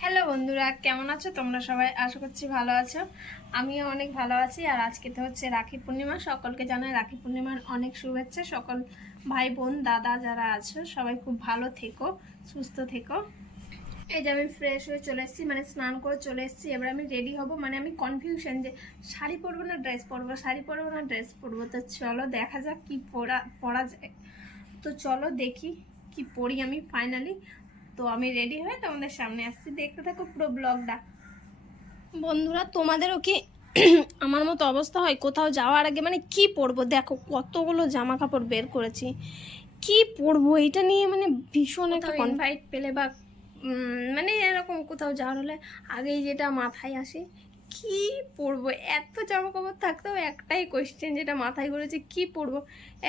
Hello বন্ধুরা, কেমন আছো? তোমরা সবাই আশা করছি ভালো আছো। আমিও অনেক ভালো আছি, আর আজকে তো হচ্ছে রাখি পূর্ণিমা। সকলকে জানাই রাখি পূর্ণিমার অনেক শুভেচ্ছা। সকল ভাই বোন, দাদা যারা আছো, সবাই খুব ভালো থেকো, সুস্থ থেকো। এই যে আমি ফ্রেশ হয়ে চলে এসেছি মানে স্নান করে চলে এসেছি এবার আমি রেডি হব মানে আমি কনফিউশন যে শাড়ি পরবো না ড্রেস পরবো শাড়ি পরবো না ড্রেস পরবো? তো চলো দেখা যাক কি পরা পরা যায়। তো চলো দেখি কি পরি আমি ফাইনালি তো আমি রেডি হয়ে তোমাদের সামনে আসছি। দেখতে থাকো পুরো ব্লগটা বন্ধুরা তোমাদেরও কি আমার মতো অবস্থা হয়? কোথাও যাওয়ার আগে মানে কি পরবো? দেখো কতগুলো জামা কাপড় বের করেছি। কি পরবো? এটা নিয়ে মানে ভীষণ একটা ইনভাইট পেলে বা মানে এরকম কোথাও যাওয়ার হলে আগেই যেটা মাথায় আসে, কি পরবো? এত জামা কাপড় থাকতেও একটাই কোয়েশ্চেন যেটা মাথায় ঘুরেছে কি পরবো?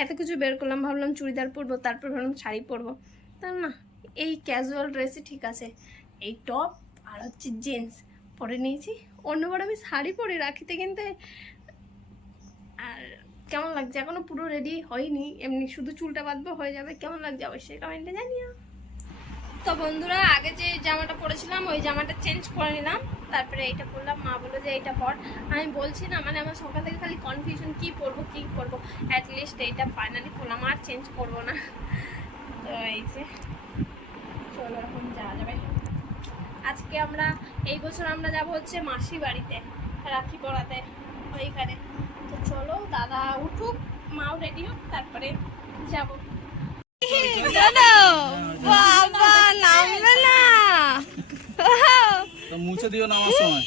এত কিছু বের করলাম, ভাবলাম চুড়িদার পরবো, তারপর ভাবলাম শাড়ি পরবো। তা না, এই ক্যাজুয়াল ড্রেসই ঠিক আছে। এই টপ আর হচ্ছে জিন্স পরে নিয়েছি। অন্যবার আমি শাড়ি পরে রাখিতে কিন্তু আর কেমন লাগছে? এখনও পুরো রেডি হয়নি। এমনি শুধু চুলটা বাঁধবো, হয়ে যাবে। কেমন লাগছে? অবশ্যই কমেন্টে জানিও। তো বন্ধুরা, আগে যে জামাটা পরেছিলাম, ওই জামাটা চেঞ্জ করে নিলাম। তারপরে এইটা পরলাম, মা বলল যে এইটা পর। আমি বলছি না মানে আমার সকাল থেকে খালি কনফিউশন কি পরবো কি পরবো। অ্যাটলিস্ট এইটা ফাইনালি করলাম আর চেঞ্জ করব না। তো এই যে, চলো এখন যাওয়া যাবে। আজকে আমরা, এই বছর আমরা যাব হচ্ছে মাসি বাড়িতে, রাখি পড়াতে, ওইখানে। তো চলো, দাদা উঠুক, মাও রেডি হোক, তারপরে যাব। দাদা বাবা নামবে না মুছে দিও নামার সময়।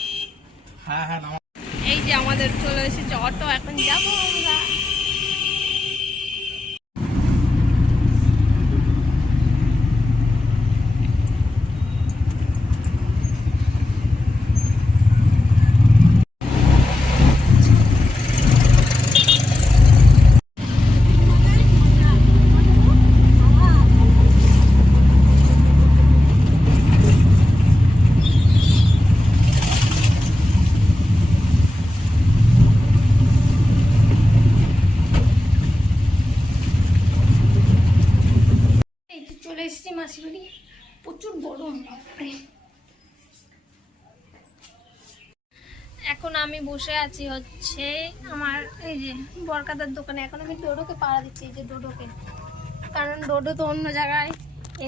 হ্যাঁ হ্যাঁ এই যে আমাদের চলে এসেছে অটো, এখন যাব আমরা এই যে প্রচুর গরম এখন আমি বসে আছি হচ্ছে আমার এই যে বরকাদার দোকানে। এখন আমি ডোডোকে পাড়া দিচ্ছি, এই যে ডোডোকে। কারণ ডোডো তো অন্য জায়গায়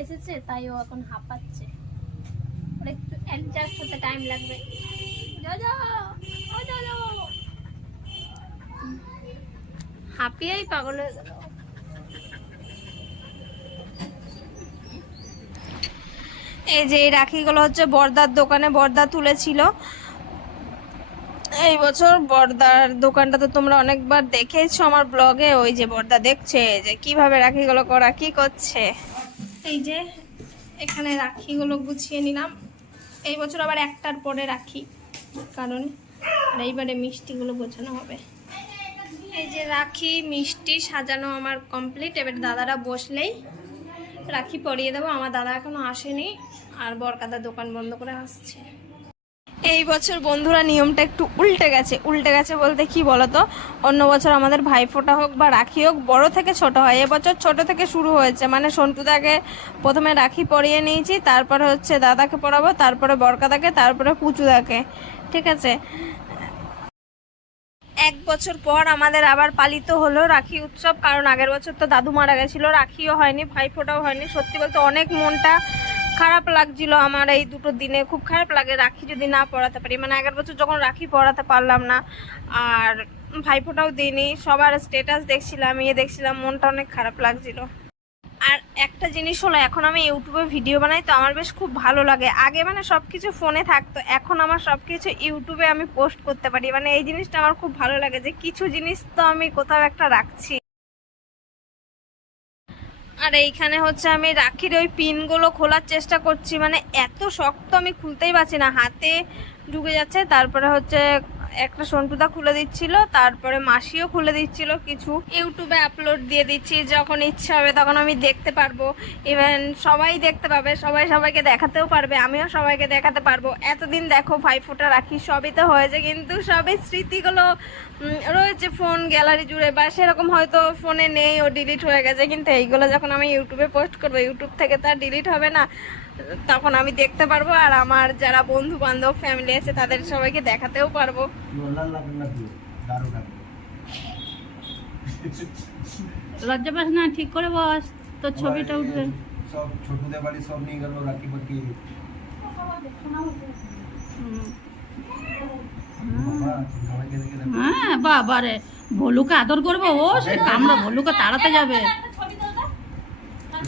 এসেছে, তাই ও এখন হাঁপাচ্ছে। ওর একটু অ্যাডজাস্ট হতে টাইম লাগবে। হাঁপিয়েই পাগল হয়ে গেল। এই যে এই রাখিগুলো হচ্ছে বর্দার দোকানে, বর্দা তুলেছিল। এই বছর বর্দার দোকানটা তো তোমরা অনেকবার দেখেছ আমার ব্লগে, ওই যে বর্দা দেখছে যে কীভাবে রাখিগুলো করা, কি করছে। এই যে এখানে রাখিগুলো গুছিয়ে নিলাম। এই বছর আবার একটার পরে রাখি, কারণ এইবারে মিষ্টিগুলো গোছানো হবে। এই যে রাখি, মিষ্টি সাজানো আমার কমপ্লিট, এবার দাদারা বসলেই রাখি পরিয়ে দেবো। আমার দাদা এখনও আসেনি। আর বরকাদা দোকান বন্ধ করে আসছে। এই বছর বন্ধুরা নিয়মটা একটু উল্টে গেছে। উল্টে গেছে বলতে কি বলতো? অন্য বছর আমাদের ভাইফোঁটা হোক বা রাখি হোক, বড় থেকে ছোট হয়। এবছর ছোট থেকে শুরু হয়েছে। মানে সন্টুদাকে প্রথমে রাখি পরিয়ে নিয়েছি, তারপরে হচ্ছে দাদাকে পরাবো, তারপরে বরকাদাকে, তারপরে পুচুদাকে। ঠিক আছে? এক বছর পর আমাদের আবার পালিত হলো রাখি উৎসব। কারণ আগের বছর তো দাদু মারা গেছিল, রাখিও হয়নি, ভাইফোঁটাও হয়নি। সত্যি বলতে অনেক মনটা খারাপ লাগছিল আমার এই দুটো দিনে। খুব খারাপ লাগে রাখি যদি না পড়াতে পারি। মানে আগের বছর যখন রাখি পড়াতে পারলাম না, আর ভাইফোঁটাও দিইনি, সবার স্টেটাস দেখছিলাম ইয়ে দেখছিলাম, মনটা অনেক খারাপ লাগছিল। আর একটা জিনিস হলো, এখন আমি ইউটিউবে ভিডিও বানাই তো আমার বেশ খুব ভালো লাগে। আগে মানে সব কিছু ফোনে থাকতো, এখন আমার সব কিছু ইউটিউবে আমি পোস্ট করতে পারি। মানে এই জিনিসটা আমার খুব ভালো লাগে যে কিছু জিনিস তো আমি কোথাও একটা রাখছি। আর এইখানে হচ্ছে আমি রাখির ওই পিনগুলো খোলার চেষ্টা করছি মানে এত শক্ত আমি খুলতেই পারছি না। হাতে ঢুকে যাচ্ছে, তারপরে হচ্ছে একটা সন্টুদা খুলে দিচ্ছিল, তারপরে মাসিও খুলে দিচ্ছিল কিছু। ইউটিউবে আপলোড দিয়ে দিচ্ছি, যখন ইচ্ছা হবে তখন আমি দেখতে পারব। ইভেন সবাই দেখতে পাবে, সবাই সবাইকে দেখাতেও পারবে, আমিও সবাইকে দেখাতে পারব। এতদিন দেখো ভাই ফোটা রাখি, সবই তো হয়েছে, কিন্তু সবই স্মৃতিগুলো রয়েছে ফোন গ্যালারি জুড়ে, বা সেরকম হয়তো ফোনে নেই, ও ডিলিট হয়ে গেছে, কিন্তু এইগুলো যখন আমি ইউটিউবে পোস্ট করব, ইউটিউব থেকে তার ডিলিট হবে না। তখন আমি দেখতে পারব আর আমার যারা বন্ধু বান্ধব ফ্যামিলি আছে তাদের সবাইকে দেখাতেও পারব। লজ্জা পাস না ঠিক করে বস তোর ছবিটা উঠবে। সব ছোটদের বাড়ি সব নিয়ে গেল রাখি দেখো। হ্যাঁ বাবা রে ভলুকে আদর করব ও সে কামড়া ভলুকে তাড়াতে যাবে।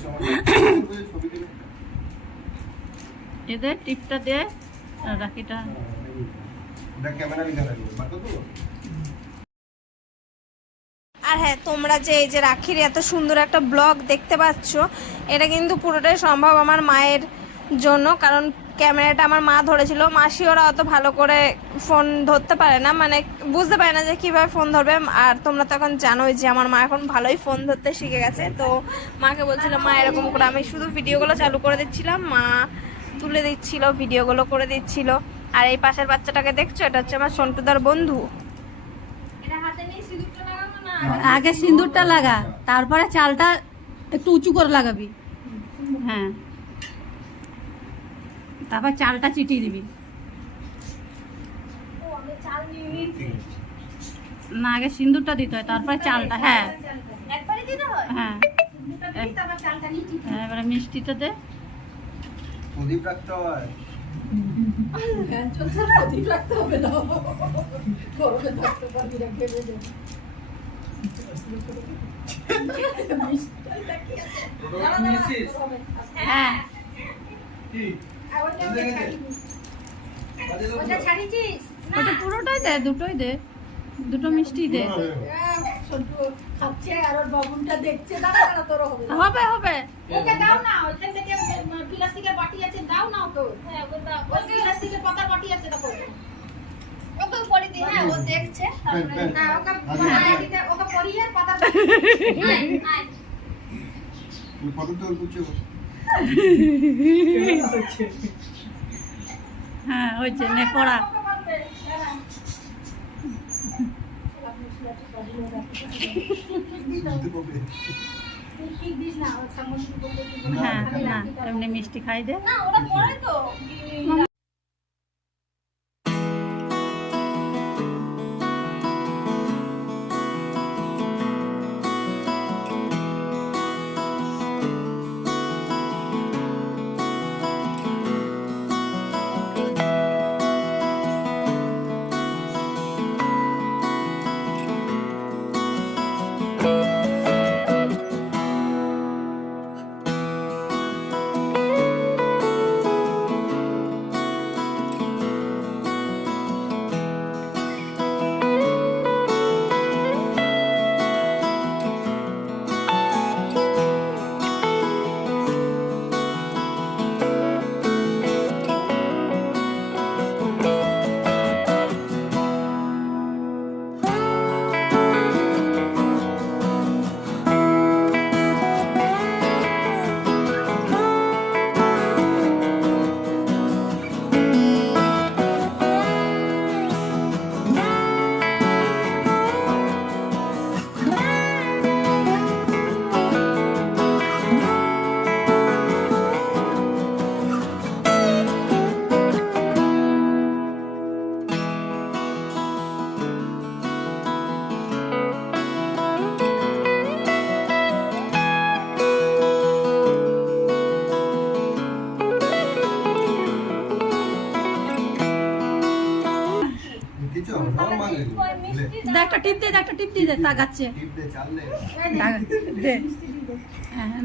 ছবি। এদের টিপটা দে আর রাখিটা এটা ক্যামেরা লিখা লাগবে বাটো তো আর হ্যাঁ তোমরা যে এই যে রাখির এত সুন্দর একটা ব্লগ দেখতে পাচ্ছ এটা কিন্তু পুরোটাই সম্ভব আমার মায়ের জন্য কারণ ক্যামেরাটা আমার মা ধরেছিল। মাসি ওরা অত ভালো করে ফোন ধরতে পারে না মানে বুঝতে পারে না যে কীভাবে ফোন ধরবে। আর তোমরা তো এখন জানোই যে আমার মা এখন ভালোই ফোন ধরতে শিখে গেছে। তো মাকে বলছিলাম মা এরকম করে আমি শুধু ভিডিওগুলো চালু করে দিচ্ছিলাম। মা তুলে দিচ্ছিল ভিডিওগুলো করে দিচ্ছিল। আর এই পাশের বাচ্চাটাকে দেখছ? এটা হচ্ছে আমার সন্টুদার বন্ধু। না? আগে সিঁদুরটা লাগা তারপরে চালটা একটু উঁচু করে লাগাবি। হ্যাঁ। তারপর চালটা চিটিয়ে দিবি। না আগে সিঁদুরটা দিতে হয় তারপরে চালটা হ্যাঁ। একবারই দিতে হয় হ্যাঁ হ্যাঁ, এবারে মিষ্টিটা দে। প্রদীপ রাখতে হয়। টোটোটা নিয়েছিস হ্যাঁ। কি? বাজে লোক তো। ওটা পুরোটাই দে দুটোই দে। দুটো মিষ্টি দে। খাচ্ছে আর ওর বাবুনটা দেখছে। দাঁড়া তোর হবে। হবে হবে। ওকে দাও না ওইখান থেকে হ্যাঁ ওই আছে দেখো? ওকে দিই হ্যাঁ ও দেখছে। তারপরে না ওকে বানায় দিতে ওকে পরিয়ে পাতার আয়, আয়। ফটো তো করছে হ্যাঁ হয়েছে নে পড়া। হ্যাঁ না এমনি মিষ্টি খাই দে। একটা টিপ দে একটা টিপ দিয়ে দে হ্যাঁ হ্যাঁ,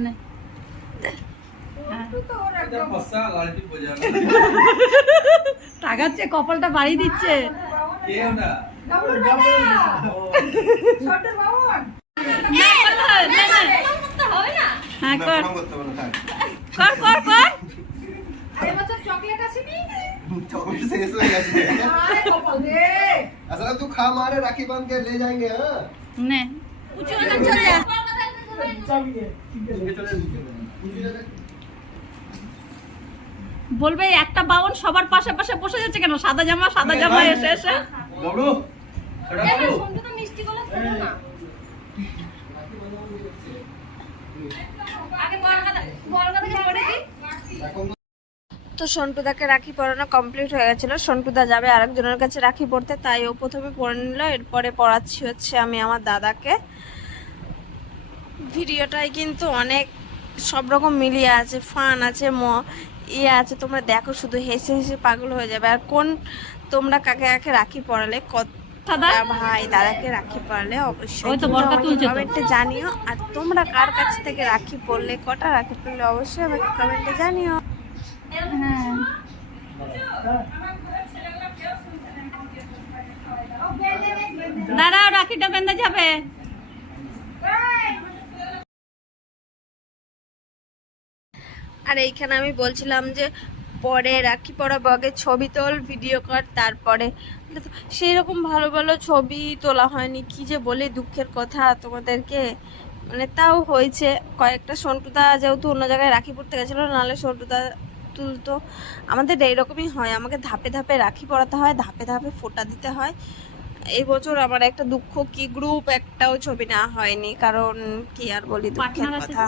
কপালটা বাড়িয়ে দিচ্ছে। হয়, কর। কর কর চকলেট চকলেট শেষ হয়ে গেছে আরে কপাল রে আচ্ছা खा मारे राखी बांध के ले जाएंगे हाँ নে পুচু ওখানে চলে যা বলবে একটা বাউন সবার পাশে পাশে বসে যাচ্ছে কেন সাদা জামা সাদা জামা এসে এসে বাবলু এটা বাবলু সন্টু তো মিষ্টি গুলো শোনো না আগে বড় কথা বড় কথা পড়ে দিই এখন তো সন্টুদাকে রাখি পরানো কমপ্লিট হয়ে গেছিল। সন্টুদা যাবে আরেকজনের কাছে রাখি পড়তে তাই ও প্রথমে পরে নিল এরপরে পড়াচ্ছি হচ্ছে আমি আমার দাদাকে। ভিডিওটাই কিন্তু অনেক সব রকম মিলিয়ে আছে ফান আছে ম ইয়ে আছে তোমরা দেখো শুধু হেসে হেসে পাগল হয়ে যাবে। আর কোন তোমরা কাকে কাকে রাখি পড়ালে কত দাদা? ভাই দাদাকে রাখি পড়ালে অবশ্যই কমেন্টে জানিও। আর তোমরা কার কাছ থেকে রাখি পড়লে কটা রাখি পড়লে অবশ্যই আমাকে কমেন্টে জানিও। দাঁড়াও রাখিটা বেঁধে যাবে। আর এইখানে আমি বলছিলাম যে পরে রাখি পরা বগে ছবি তোল ভিডিও কর তারপরে সেই রকম ভালো ভালো ছবি তোলা হয়নি। কি যে বলে দুঃখের কথা তোমাদেরকে? মানে তাও হয়েছে। কয়েকটা সন্টুদা যেহেতু অন্য জায়গায় রাখি পড়তে গেছিল নাহলে সন্টুদা তুলতো। আমাদের এইরকমই হয় আমাকে ধাপে ধাপে রাখি পরাতে হয় ধাপে ধাপে ফোটা দিতে হয়। এই বছর আমার একটা দুঃখ কি গ্রুপ একটাও ছবি নেওয়া হয়নি কারণ কি আর বলি দুঃখের কথা।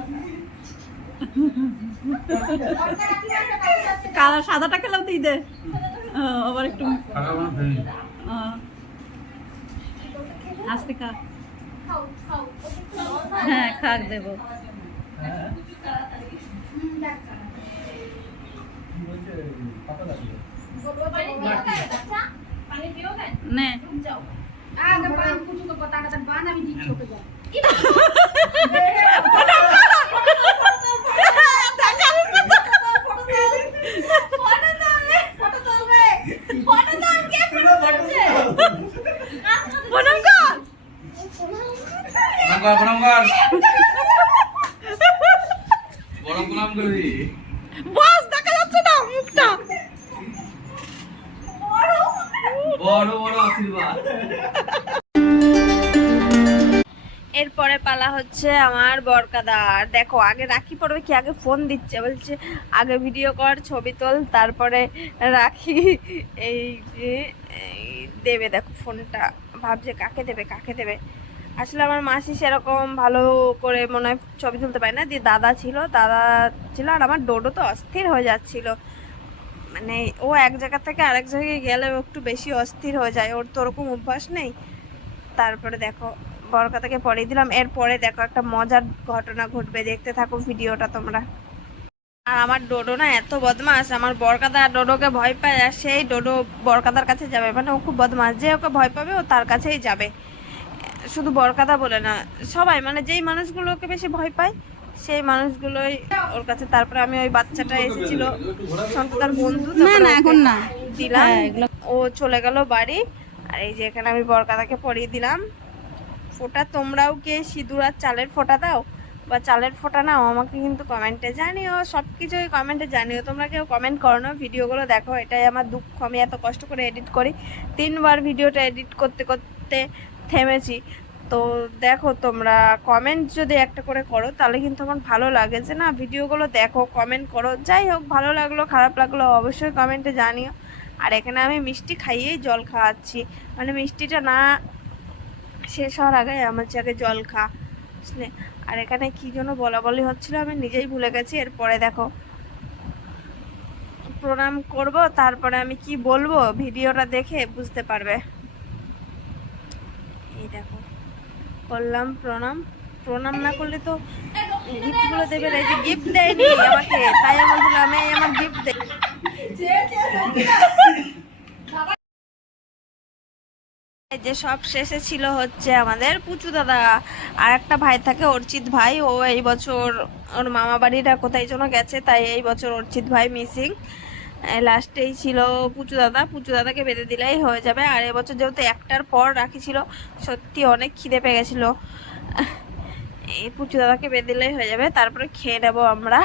হয়ে কালা সাদাটা খেলাও তুই দে আবার একটু। আস্তে খা হ্যাঁ খাক দেব। নে। আগে পান কুচু তো পতা না বান আমি দিছি তো যা কর প্রণাম কর। বড় প্রণাম করবি। বাস দেখা যাচ্ছে না মুখটা। বড় বড় আশীর্বাদ। এরপরে পালা হচ্ছে আমার বরকাদার দেখো আগে রাখি পড়বে কি? আগে ফোন দিচ্ছে বলছে আগে ভিডিও কর ছবি তোল তারপরে রাখি। এই যে এই দেবে দেখো ফোনটা ভাবছে কাকে দেবে কাকে দেবে? আসলে আমার মাসি সেরকম ভালো করে মনে হয় ছবি তুলতে পারে না। দিয়ে দাদা ছিল দাদা ছিল আর আমার ডোডো তো অস্থির হয়ে যাচ্ছিল। মানে ও এক জায়গা থেকে আরেক জায়গায় গেলে একটু বেশি অস্থির হয়ে যায়। ওর তো ওরকম অভ্যাস নেই। তারপরে দেখো বরকাতাকে পরিয়ে দিলাম। এরপরে দেখো একটা মজার ঘটনা ঘটবে। দেখতে থাকো ভিডিওটা তোমরা। আর আমার ডোডো না এত বদমাস আমার বরকাদা ডোডোকে ভয় পায় আর সেই ডোডো বরকাদার কাছে যাবে। মানে ও খুব বদমাস যে ওকে ভয় পাবে ও তার কাছেই যাবে। শুধু বরকাদা বলে না সবাই মানে যেই মানুষগুলোকে বেশি ভয় পায় সেই মানুষগুলোই ওর কাছে। তারপরে আমি ওই বাচ্চাটা এসেছিল সন্ততার বন্ধু না না এখন না। দিলাম। হ্যাঁ, ও চলে গেল বাড়ি। আর এই যে এখানে আমি বরকাদাকে পরিয়ে দিলাম। ফোঁটা তোমরাও কে সিঁদুর আর চালের ফোঁটা দাও? বা চালের ফোঁটা নাও আমাকে কিন্তু কমেন্টে জানিও সব কিছুই কমেন্টে জানিও। তোমরা কেউ কমেন্ট করো না ভিডিওগুলো দেখো এটাই আমার দুঃখ। আমি এত কষ্ট করে এডিট করি। তিনবার ভিডিওটা এডিট করতে করতে থেমেছি। তো দেখো তোমরা কমেন্ট যদি একটা করে করো, তাহলে কিন্তু আমার ভালো লাগে যে না, ভিডিওগুলো দেখো কমেন্ট করো। যাই হোক, ভালো লাগল, খারাপ লাগল অবশ্যই কমেন্টে জানিও। আর এখানে আমি মিষ্টি খাইয়েই জল খাওয়াচ্ছি। মানে মিষ্টিটা না শেষ হওয়ার আগে আমার আগে জল খা। বুঝলে? আর এখানে কি জন্য বলা বলি হচ্ছিল, আমি নিজেই ভুলে গেছি। এরপরে দেখো, প্রণাম করব, তারপরে আমি কি বলব, ভিডিওটা দেখে বুঝতে পারবে। এই দেখো। করলাম প্রণাম। প্রণাম না করলে তো গিফটগুলো দেবে না, এই যে গিফট দেয়নি আমাকে। তাই আমি বলছিলাম এই আমার গিফট দে এই যে সব শেষে ছিল হচ্ছে আমাদের পুচু দাদা। আর একটা ভাই থাকে, অর্চিত ভাই। ও এই বছর ওর মামা বাড়িটা কোথায় যেন গেছে, তাই এই বছর অর্চিত ভাই মিসিং। লাস্টেই ছিল পুচু দাদা। পুচু দাদাকে বেঁধে দিলেই হয়ে যাবে। আর এবছর যেহেতু একটার পর রাখি ছিল, সত্যি অনেক খিদে পেয়ে গেছিল। এই পুচু দাদাকে বেঁধে দিলেই হয়ে যাবে। তারপরে খেয়ে নেব আমরা।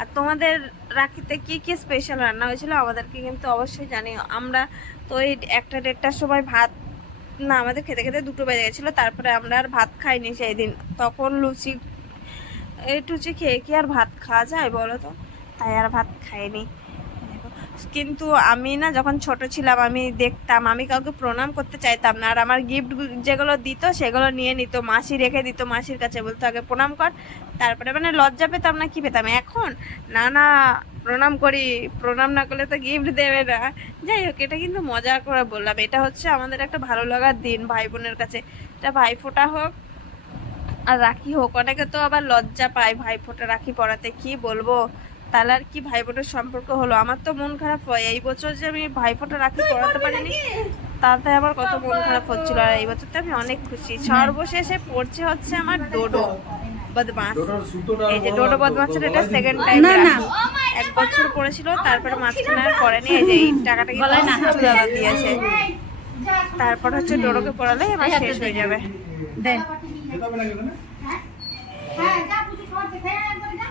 আর তোমাদের রাখিতে কি কি স্পেশাল রান্না হয়েছিল আমাদেরকে কিন্তু অবশ্যই জানিও। আমরা তো এই একটা দেড়টার সময় ভাত, না, আমাদের খেতে খেতে দুটো বেজে গেছিল। তারপরে আমরা আর ভাত খাইনি সেই দিন তখন লুচি, এই টুচি খেয়ে কি আর ভাত খাওয়া যায় বলো তো? তাই আর ভাত খাইনি। কিন্তু আমি না যখন ছোট ছিলাম, আমি দেখতাম, আমি কাউকে প্রণাম করতে চাইতাম না। আর আমার গিফট যেগুলো দিত, সেগুলো নিয়ে নিত, মাসি রেখে দিত, মাসির কাছে বলতো, আগে প্রণাম কর। তারপরে মানে লজ্জা পেতাম না, কি পেতাম? এখন না না, প্রণাম করি, প্রণাম না করলে তো গিফট দেবে না। যাই হোক, এটা কিন্তু মজা করে বললাম। এটা হচ্ছে আমাদের একটা ভালো লাগার দিন ভাই বোনের কাছে। এটা ভাই ফোঁটা হোক আর রাখি হোক, অনেকে তো আবার লজ্জা পায় ভাই ফোঁটা রাখি পড়াতে কি বলব? তাহলে আর কি ভাই বোনের সম্পর্ক হলো? আমার তো মন খারাপ হয়। এই বছর যে আমি ভাই ফোঁটা রাখি পড়াতে পারিনি তাতে আমার কত মন খারাপ হচ্ছিল। আর এই বছর তো আমি অনেক খুশি। সর্বশেষে পড়ছে হচ্ছে আমার ডোডো বদমাস। এই যে ডোডো বদমাসের এটা সেকেন্ড টাইম না, না। এক বছর পড়েছিল তারপরে মাঝখানে আর পড়েনি। এই যে এই টাকাটা কিন্তু দিয়েছে। তারপর হচ্ছে ডোডোকে পড়ালে এবার শেষ হয়ে যাবে হ্যাঁ যা পুচু খাওয়াতে খেয়ে একবারে যা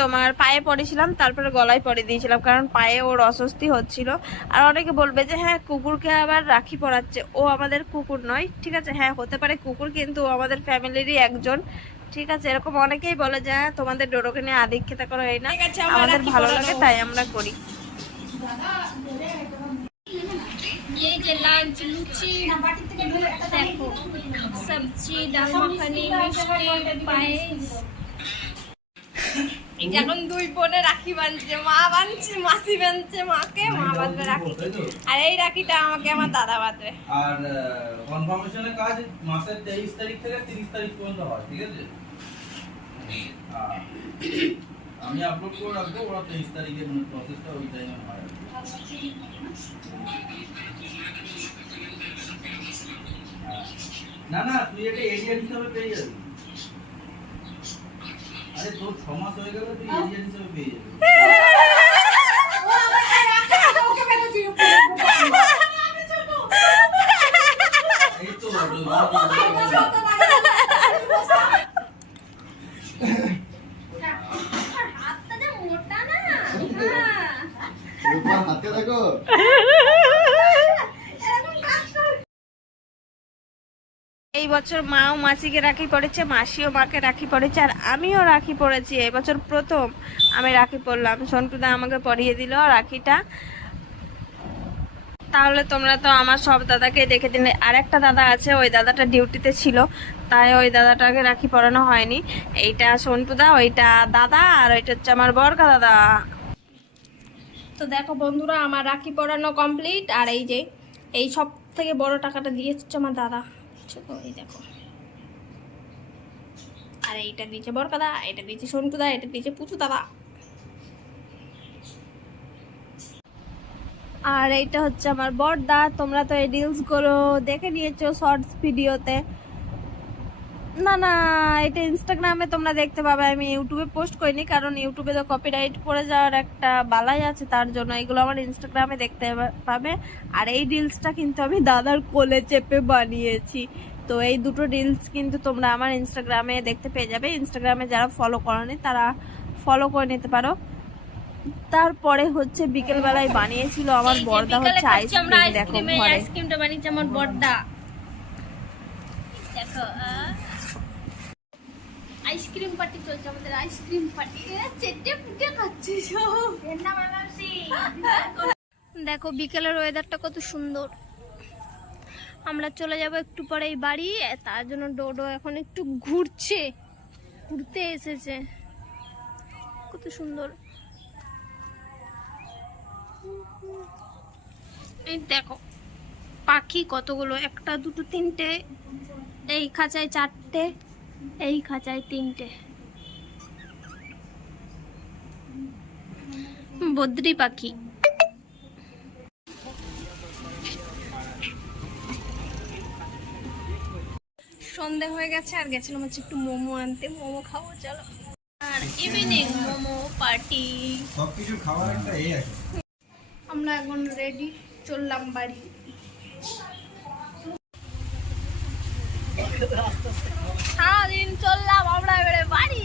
তোমার পায়ে পড়েছিলাম তারপরে গলায় পরে দিয়েছিলাম কারণ পায়ে ওর অস্বস্তি হচ্ছিল। আর অনেকে বলবে যে হ্যাঁ কুকুরকে আবার রাখি পরাচ্ছে। ও আমাদের কুকুর নয়। ঠিক আছে হ্যাঁ হতে পারে কুকুর কিন্তু আমাদের ফ্যামিলিরই একজন। ঠিক আছে এরকম অনেকেই বলে যে হ্যাঁ তোমাদের ডোরোকে নিয়ে আদিক্ষেতা করো এই না। আমাদের ভালো লাগে তাই আমরা করি। পায়েস। এখন দুই বোনে রাখি বানছে মা বানছে মাসি বানছে মাকে মা বাঁধবে রাখি আর এই রাখিটা আমাকে আমার দাদা বাঁধবে আর কনফার্মেশনের কাজ মাসের তেইশ তারিখ থেকে তিরিশ তারিখ পর্যন্ত হয় ঠিক আছে? আমি আপলোড করে রাখব ওরা তেইশ তারিখে মানে প্রসেসটা ওই টাইমে হয়। হ্যাঁ। না না তুই এটা এরিয়া হিসাবে পেয়ে যাবি। আরে তোর ছ মাস হয়ে গেল তুই হিসেবে পেয়ে যাবি এই তো হাতটা যে মোটা না হ্যাঁ। রূপা হাতে দেখো এই বছর মাও মাসিকে রাখি পড়েছে, মাসিও মাকে রাখি পড়েছে, আর আমিও রাখি পড়েছি। এই বছর প্রথম আমি রাখি পড়লাম। সন্টুদা আমাকে পরিয়ে দিল রাখিটা। তাহলে তোমরা তো আমার সব দাদাকে দেখে দিলে। আর একটা দাদা আছে, ওই দাদাটা ডিউটিতে ছিল, তাই ওই দাদাটাকে রাখি পরানো হয়নি। এইটা সন্টুদা, ওইটা দাদা, আর ওইটা হচ্ছে আমার বরকা দাদা। তো দেখো বন্ধুরা, আমার রাখি পরানো কমপ্লিট, আর এই যে, এই সব থেকে বড় টাকাটা দিয়েছে আমার দাদা। তো? এই দেখো আর এইটা দিয়েছে বরকাদা, এটা দিয়েছে সন্টুদা এটা দিয়েছে পুচু দাদা আর এইটা হচ্ছে আমার বর্দা, তোমরা তো এই রিলসগুলো দেখে নিয়েছো শর্টস ভিডিওতে না না এটা ইনস্টাগ্রামে তোমরা দেখতে পাবে। আমি ইউটিউবে পোস্ট করিনি কারণ ইউটিউবে তো কপিরাইট পড়ে যাওয়ার একটা বালাই আছে তার জন্য এগুলো আমার ইনস্টাগ্রামে দেখতে পাবে। আর এই রিলসটা কিন্তু আমি দাদার কোলে চেপে বানিয়েছি। তো এই দুটো রিলস কিন্তু তোমরা আমার ইনস্টাগ্রামে দেখতে পেয়ে যাবে। ইনস্টাগ্রামে যারা ফলো করনি তারা ফলো করে নিতে পারো। তারপরে হচ্ছে বিকেল বেলায় বানিয়েছিল আমার বড়দা হচ্ছে আইসক্রিম দেখো ঘরে। আইসক্রিমটা বানিয়েছে আমার বড়দা। দেখো আইসক্রিম পার্টি চলছে আমাদের আইসক্রিম পার্টি। চেটে পুটে খাচ্ছে সব। দেখো বিকেলের ওয়েদারটা কত সুন্দর। আমরা চলে যাব একটু পরে এই বাড়ি তার জন্য ডোডো এখন একটু ঘুরছে ঘুরতে এসেছে। কত সুন্দর। এই দেখো পাখি কতগুলো একটা দুটো তিনটে এই খাঁচায় চারটে। এই খাঁচায় তিনটে। বদ্রি পাখি। সন্ধে হয়ে গেছে আর গেছিলাম হচ্ছে একটু মোমো আনতে। মোমো খাব চলো। আর ইভিনিং মোমো পার্টি সবকিছু খাওয়ার একটা এ আছে। আমরা এখন রেডি চললাম বাড়ি। সারাদিন চললাম আমরা এবারে বাড়ি।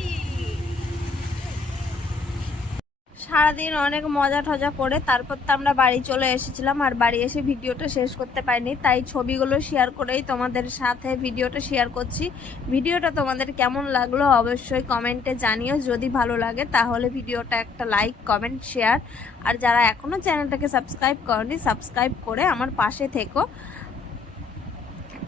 সারাদিন অনেক মজা টজা করে তারপর তো আমরা বাড়ি চলে এসেছিলাম আর বাড়ি এসে ভিডিওটা শেষ করতে পারিনি, তাই ছবিগুলো শেয়ার করেই তোমাদের সাথে ভিডিওটা শেয়ার করছি। ভিডিওটা তোমাদের কেমন লাগল অবশ্যই কমেন্টে জানিও, যদি ভালো লাগে তাহলে ভিডিওটা একটা লাইক কমেন্ট শেয়ার আর যারা এখনও চ্যানেলটাকে সাবস্ক্রাইব করনি সাবস্ক্রাইব করে আমার পাশে থেকো।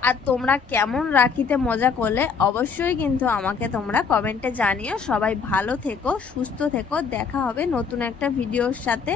আর তোমরা কেমন রাখিতে মজা করলে অবশ্যই কিন্তু আমাকে তোমরা কমেন্টে জানিও। সবাই ভালো থেকো, সুস্থ থেকো। দেখা হবে নতুন একটা ভিডিওর সাথে।